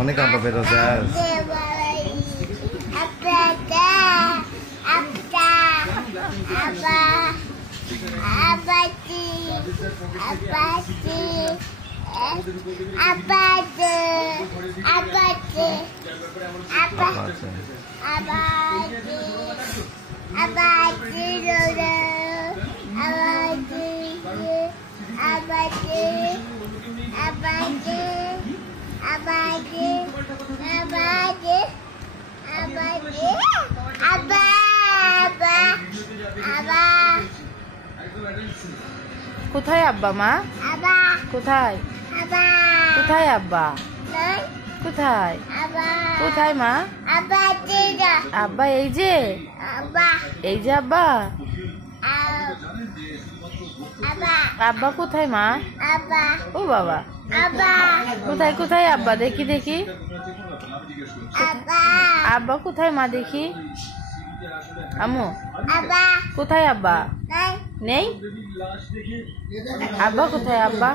অনেক আব্বা বেরোচ্ছে কোথায় আব্বা মা? কোথায় কোথায় আব্বা? কোথায় কোথায় মা? আব্বা এই যে আব্বা আব্বা কোথায় মা? ও বাবা কোথায় কোথায় আব্বা? দেখি দেখি আব্বা কোথায় মা? দেখি আম্মু কোথায় আব্বা? নেই আব্বা কোথায়? আব্বা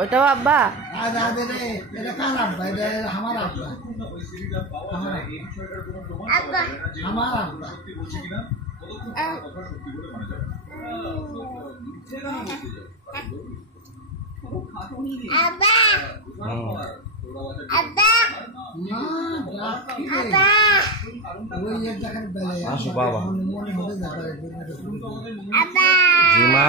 ওটাও আব্বা? আসো বাবা জিমা